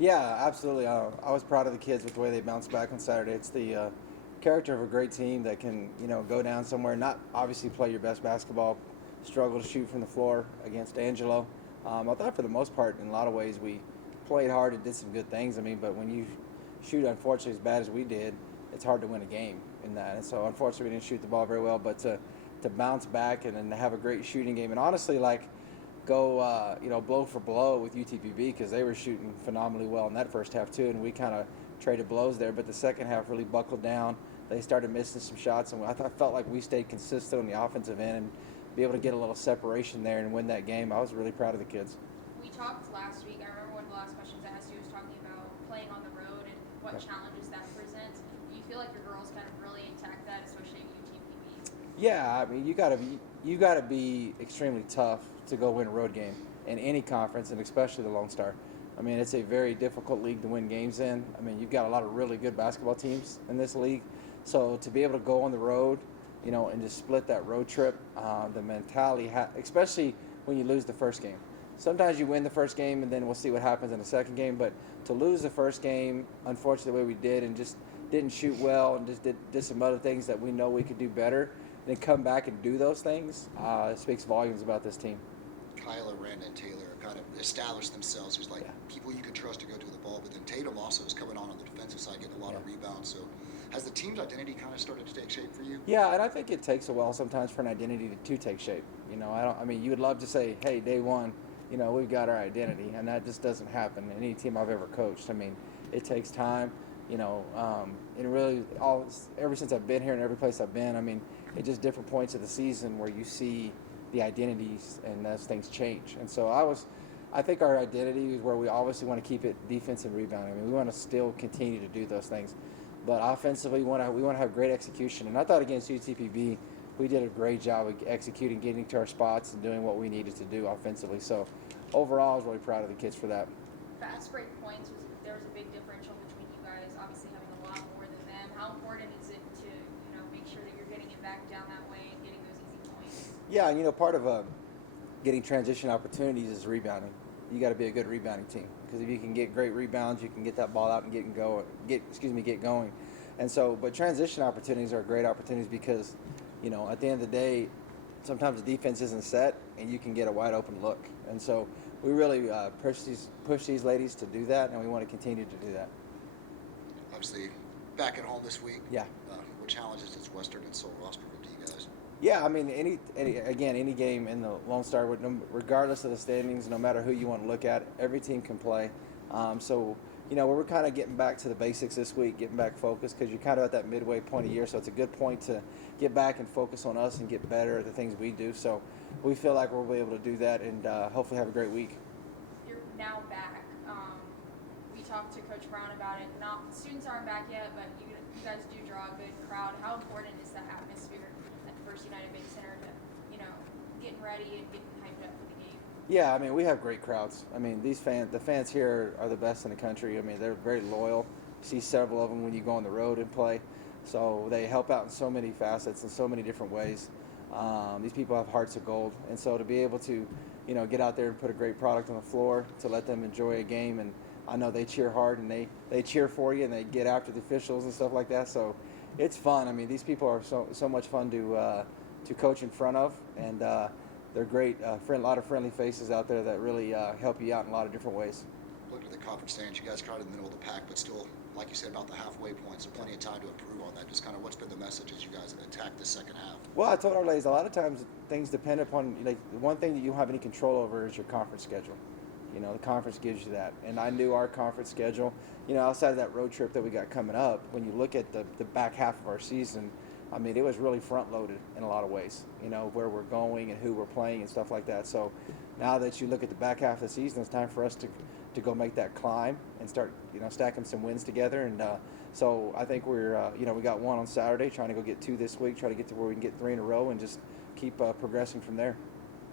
Yeah, absolutely. I was proud of the kids with the way they bounced back on Saturday. It's the character of a great team that can, go down somewhere, not obviously play your best basketball, struggle to shoot from the floor against Angelo. I thought for the most part, in a lot of ways, we played hard and did some good things. I mean, but when you shoot, unfortunately, as bad as we did, it's hard to win a game in that. And so, unfortunately, we didn't shoot the ball very well. But to bounce back and then to have a great shooting game, and honestly, like go blow for blow with UTPB because they were shooting phenomenally well in that first half too, and we kind of traded blows there. But the second half really buckled down. They started missing some shots, and I felt like we stayed consistent on the offensive end and be able to get a little separation there and win that game. I was really proud of the kids. We talked last week. I remember one of the last questions I asked you was talking about playing on the road and what challenges that presents. Do you feel like your girls kind of really attacked that, especially at UTPB? Yeah, I mean you gotta be extremely tough to go win a road game in any conference, and especially the Lone Star. I mean, it's a very difficult league to win games in. I mean, you've got a lot of really good basketball teams in this league, so to be able to go on the road, and just split that road trip, the mentality, especially when you lose the first game. Sometimes you win the first game, and then we'll see what happens in the second game. But to lose the first game, unfortunately, the way we did, and just didn't shoot well, and just did some other things that we know we could do better, and then come back and do those things, it speaks volumes about this team. Kyla, Rand, and Taylor kind of established themselves as like people you can trust to go to the ball. But then Tatum also is coming on the defensive side, getting a lot of rebounds. So has the team's identity kind of started to take shape for you? Yeah, and I think it takes a while sometimes for an identity to take shape. I mean, you would love to say, hey, day one, we've got our identity, and that just doesn't happen in any team I've ever coached. I mean, it takes time. And really, ever since I've been here and every place I've been, I mean, it's just different points of the season where you see the identities and those things change. And so I think our identity is where we obviously want to keep it defense and rebounding. I mean, we want to still continue to do those things, but offensively, we want to have great execution. And I thought against UTPB, we did a great job of executing, getting to our spots, and doing what we needed to do offensively. So overall, I was really proud of the kids for that. Fast break points there was a big differential between you guys, obviously having a lot more than them. How important is it to make sure that you're getting it back down that way and getting those easy points? Yeah, part of getting transition opportunities is rebounding. You got to be a good rebounding team, because if you can get great rebounds, you can get that ball out and get going. And so, but transition opportunities are great opportunities because, at the end of the day, sometimes the defense isn't set and you can get a wide open look. And so we really push these ladies to do that, and we want to continue to do that. Obviously, back at home this week. Yeah. What challenges does Western and Soul roster bring to you guys? Yeah, I mean, any game in the Lone Star, regardless of the standings, no matter who you want to look at, every team can play. We're kind of getting back to the basics this week, getting back focused, because you're kind of at that midway point of year, so it's a good point to get back and focus on us and get better at the things we do. So we feel like we'll be able to do that and hopefully have a great week. You're now back. We talked to Coach Brown about it. Students aren't back yet, but you guys do draw a good crowd. How important is that atmosphere at the First United Bank Center to, getting ready and getting hyped up for the game? Yeah, I mean, we have great crowds. I mean, the fans here are the best in the country. I mean, they're very loyal. You see several of them when you go on the road and play. So they help out in so many facets in so many different ways. These people have hearts of gold. And so to be able to, get out there and put a great product on the floor, to let them enjoy a game, and I know they cheer hard and they cheer for you and they get after the officials and stuff like that. So it's fun. I mean, these people are so much fun to coach in front of, and they're great, a lot of friendly faces out there that really help you out in a lot of different ways. Looking at the conference stands, you guys crowded in the middle of the pack, but still, like you said, about the halfway point, so plenty of time to improve on that. Just kind of what's been the message as you guys attack the second half? Well, I told our ladies a lot of times things depend upon, the one thing that you don't have any control over is your conference schedule. The conference gives you that. And I knew our conference schedule, outside of that road trip that we got coming up, when you look at the back half of our season, I mean, it was really front-loaded in a lot of ways, where we're going and who we're playing and stuff like that. So now that you look at the back half of the season, it's time for us to go make that climb and start, stacking some wins together. And so I think we're, we got one on Saturday, trying to go get two this week, try to get to where we can get three in a row and just keep progressing from there.